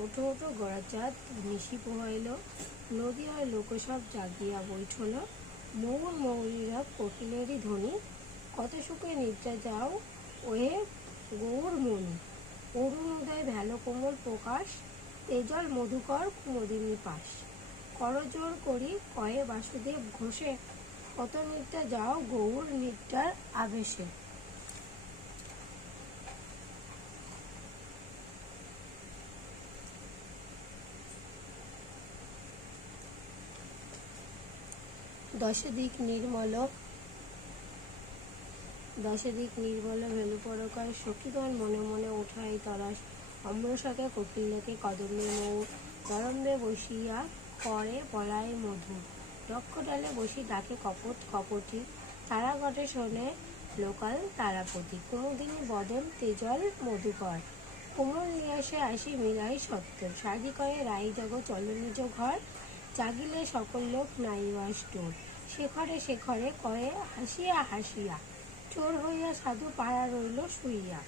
ওঠো ওঠো গড়ার চাঁদ নিশি পোহাইল, নদী আর লোকসব জাগিয়া বৈঠল। মৌর মৌরীরা কোকিলেরই ধ্বনি, কত সুখে নিদ্রা যাও ওহে গৌর মণি। অরুণ উদয় ভেলো কোমল প্রকাশ, তেজল মধুকর কুমোদিনী পাশ। করজোর করি কয়ে বাসুদেব ঘোষে, কত নিদ্রা যাও গৌর নিদ্রার আবেশে। দশদিক নির্মল ভেলু পরকার, সখীগণ মনে মনে ওঠাই তরাস। অম্রশাকে কোকিলকে কদমে মৌর, তরম্বে বসিয়া করে পলায় মধু। রক্ষ ডালে বসি ডাকে কপট কপটি, তারা ঘটে শোনে লোকাল তারাপতি। কুমুদিনী বদন তেজল মধুকর, কোমল নিয়াসে আসি মিলাই সত্তর। সাজি কয়ে রাই জগ চল নিজ ঘর, জাগিলে সকল লোক নাইবাস টোর। শেখরে শেখরে কয়ে হাসিয়া হাসিয়া, চোর হইয়া সাধু পাড়া রইল শুইয়া।